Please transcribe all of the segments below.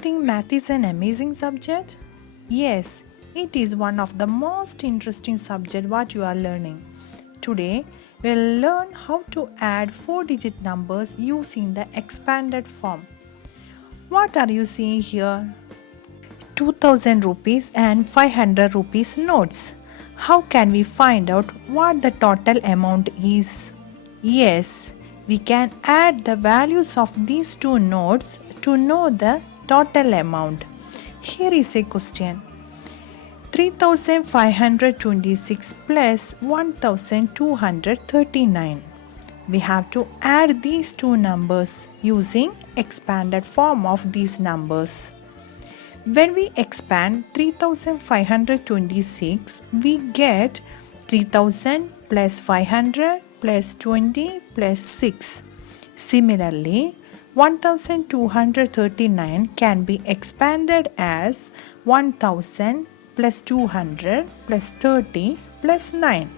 think math is an amazing subject? Yes, it is one of the most interesting subject what you are learning. Today, we'll learn how to add 4-digit numbers using the expanded form. What are you seeing here? 2000 rupees and 500 rupees notes. How can we find out what the total amount is? Yes, we can add the values of these two notes to know the total amount. Here is a question. 3526 plus 1239. We have to add these two numbers using expanded form of these numbers. When we expand 3526, we get 3000 plus 500 plus 20 plus 6. Similarly, 1239 can be expanded as 1000 plus 200 plus 30 plus 9.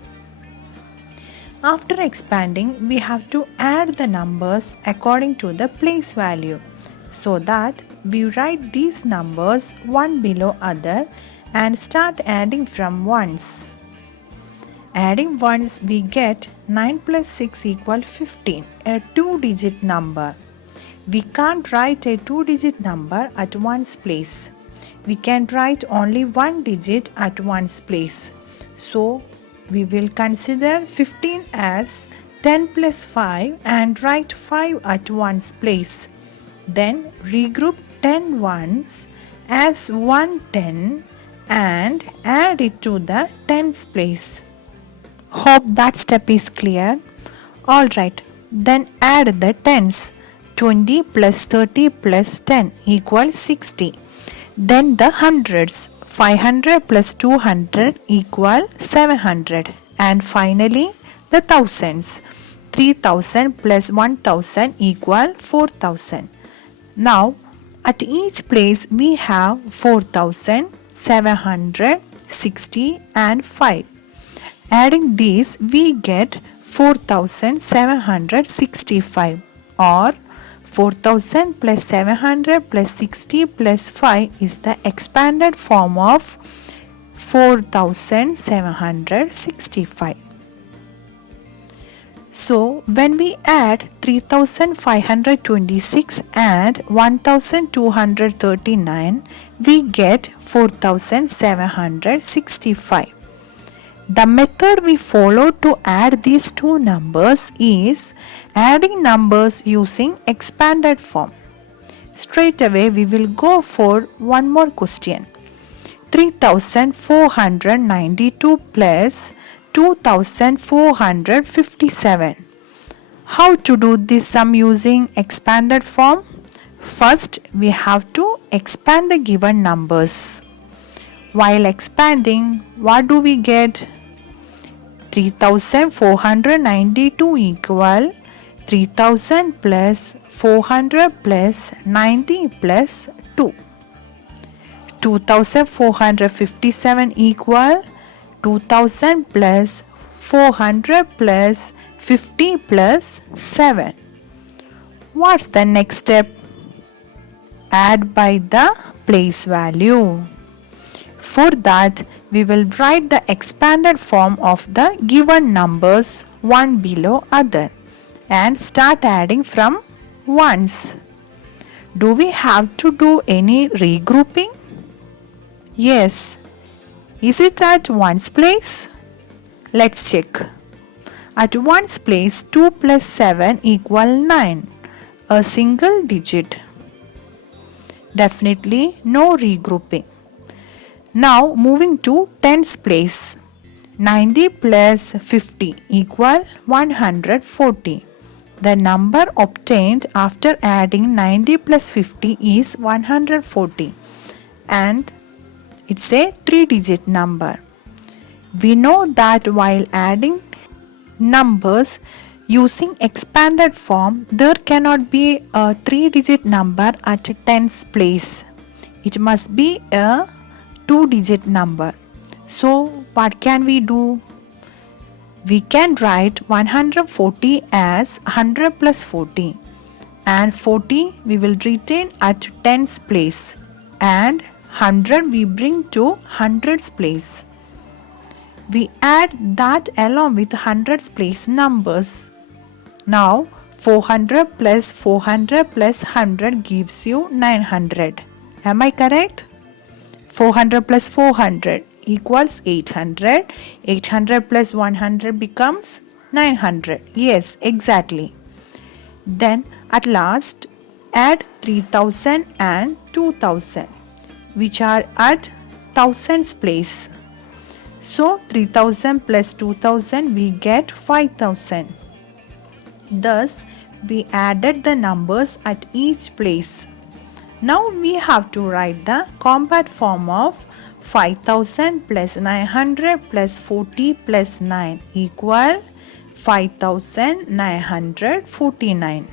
After expanding, we have to add the numbers according to the place value, so that we write these numbers one below other and start adding from ones. Adding ones, we get 9 plus 6 equal 15, a 2-digit number. We can't write a 2-digit number at ones place. We can write only one digit at ones place. So, we will consider 15 as 10 plus 5 and write 5 at ones place. Then regroup 10 ones as 110 and add it to the tens place. Hope that step is clear. Alright, then add the tens. 20 plus 30 plus 10 equals 60. Then the hundreds. 500 plus 200 equal 700. And finally the thousands. 3000 plus 1000 equal 4000. Now at each place we have 4000, 760 and 5. Adding these we get 4765 or 4000 plus 700 plus 60 plus 5 is the expanded form of 4765. So, when we add 3526 and 1239, we get 4765. The method we follow to add these two numbers is adding numbers using expanded form. Straight away we will go for one more question. 3492 plus 2457. How to do this sum using expanded form? First, we have to expand the given numbers. While expanding, what do we get? 3492 equal 3000 plus 400 plus 90 plus 2. 2457 equal 2000 plus 400 plus 50 plus 7. What's the next step? Add by the place value. For that, we will write the expanded form of the given numbers one below other and start adding from ones. Do we have to do any regrouping? Yes. Is it at ones place? Let's check. At ones place, 2 plus 7 equal 9, a single digit. Definitely no regrouping. Now moving to tens place. 90 plus 50 equal 140. The number obtained after adding 90 plus 50 is 140 and it's a 3-digit number. We know that while adding numbers using expanded form, there cannot be a 3-digit number at tens place. It must be a 2-digit number. So what can we do? We can write 140 as 100 plus 40 and 40 we will retain at tens place, and 100 we bring to hundreds place. We add that along with hundreds place numbers. Now 400 plus 400 plus 100 gives you 900. Am I correct? 400 plus 400 equals 800. 800 plus 100 becomes 900. Yes, exactly. Then at last add 3000 and 2000, which are at thousands place. So 3000 plus 2000 we get 5000. Thus we added the numbers at each place. Now we have to write the compact form of 5000 plus 900 plus 40 plus 9 equal 5949.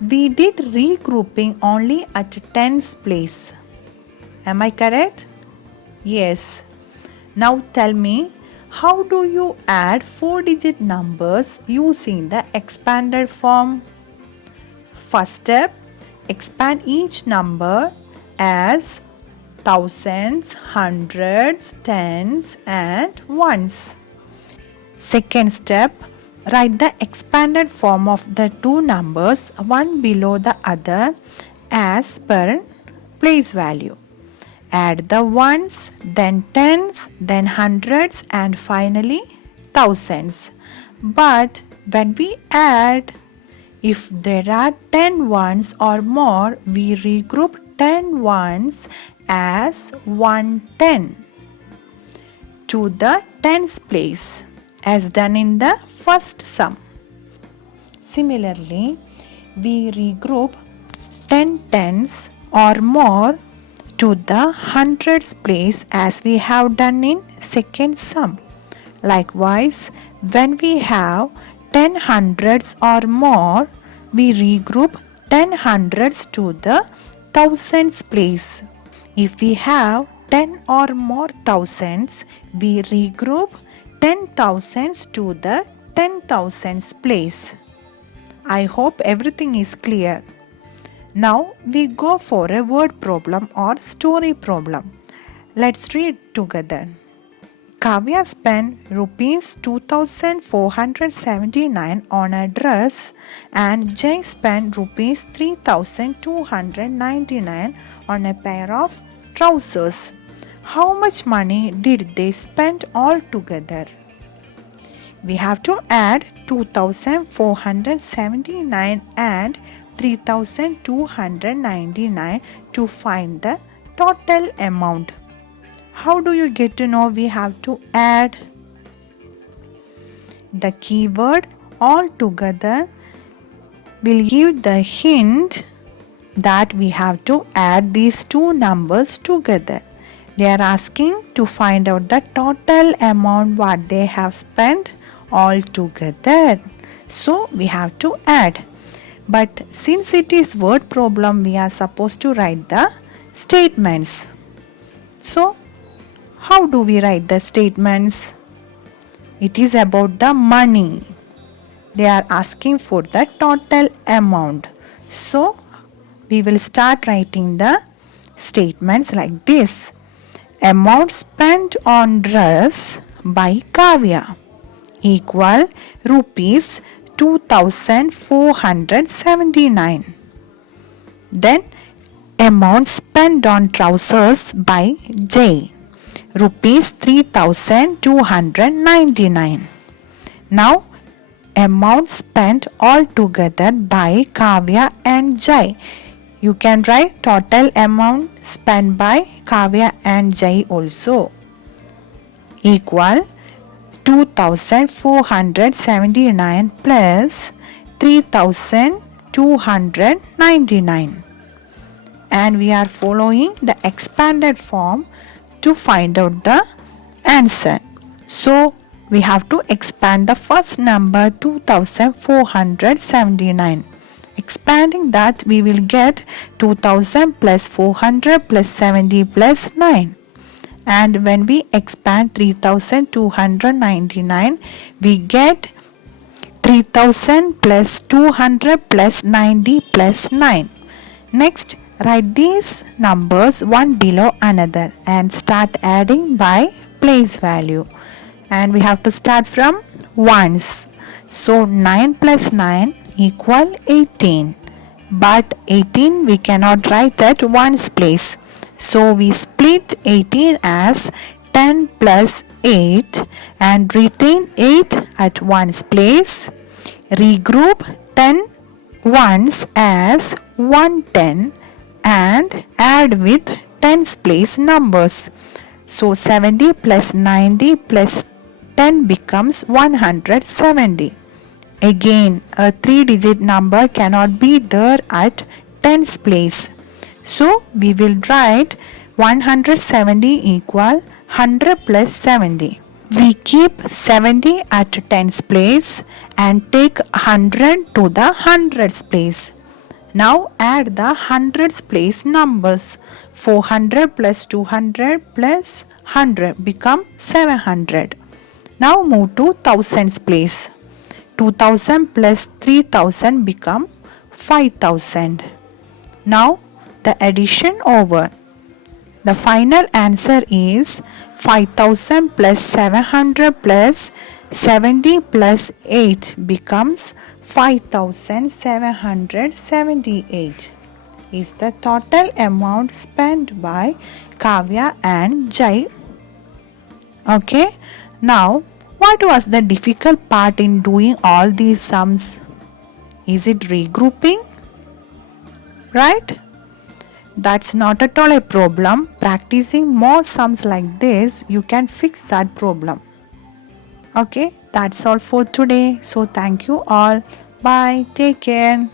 We did regrouping only at tens place. Am I correct? Yes. Now tell me, how do you add 4-digit numbers using the expanded form? First step, expand each number as thousands, hundreds, tens and ones. Second step, write the expanded form of the two numbers one below the other as per place value. Add the ones, then tens, then hundreds and finally thousands. But when we add, if there are 10 ones or more, we regroup 10 ones as 110 to the tens place as done in the first sum. Similarly, we regroup 10 tens or more to the hundreds place as we have done in second sum. Likewise, when we have 10 hundreds or more, we regroup 10 hundreds to the thousands place. If we have 10 or more thousands, we regroup 10 thousands to the 10 thousands place. I hope everything is clear. Now we go for a word problem or story problem. Let's read together. Kavya spent rupees 2479 on a dress and Jay spent rupees 3299 on a pair of trousers. How much money did they spend all together? We have to add 2479 and 3299 to find the total amount. How do you get to know we have to add? The keyword all together will give the hint that we have to add these two numbers together. They are asking to find out the total amount what they have spent all together. So we have to add. But since it is word problem, we are supposed to write the statements. So how do we write the statements? It is about the money. They are asking for the total amount. So we will start writing the statements like this. Amount spent on dress by Kavya equal rupees 2479. Then amount spent on trousers by Jay rupees 3299. Now amount spent all together by Kavya and Jay. You can write total amount spent by Kavya and Jay also equal 2479 plus 3299, and we are following the expanded form to find out the answer. So we have to expand the first number 2479. Expanding that, we will get 2000 plus 400 plus 70 plus 9. And when we expand 3299, we get 3000 plus 200 plus 90 plus 9. Next, write these numbers one below another and start adding by place value. And we have to start from ones. So 9 plus 9 equal 18. But 18 we cannot write at ones place. So we split 18 as 10 plus 8 and retain 8 at ones place. Regroup 10 ones as 110 and add with tens place numbers. So 70 plus 90 plus 10 becomes 170. Again, a 3-digit number cannot be there at tens place. So we will write 170 equal 100 plus 70. We keep 70 at tens place and take 100 to the hundreds place. Now add the hundreds place numbers. 400 plus 200 plus 100 become 700. Now move to thousands place. 2000 plus 3000 become 5000. Now the addition over. The final answer is 5000 plus 700 plus 70 plus 8 becomes 5778 is the total amount spent by Kavya and Jai. Okay, now what was the difficult part in doing all these sums? Is it regrouping? Right? That's not at all a problem. Practicing more sums like this, you can fix that problem. Okay, that's all for today. So thank you all. Bye. Take care.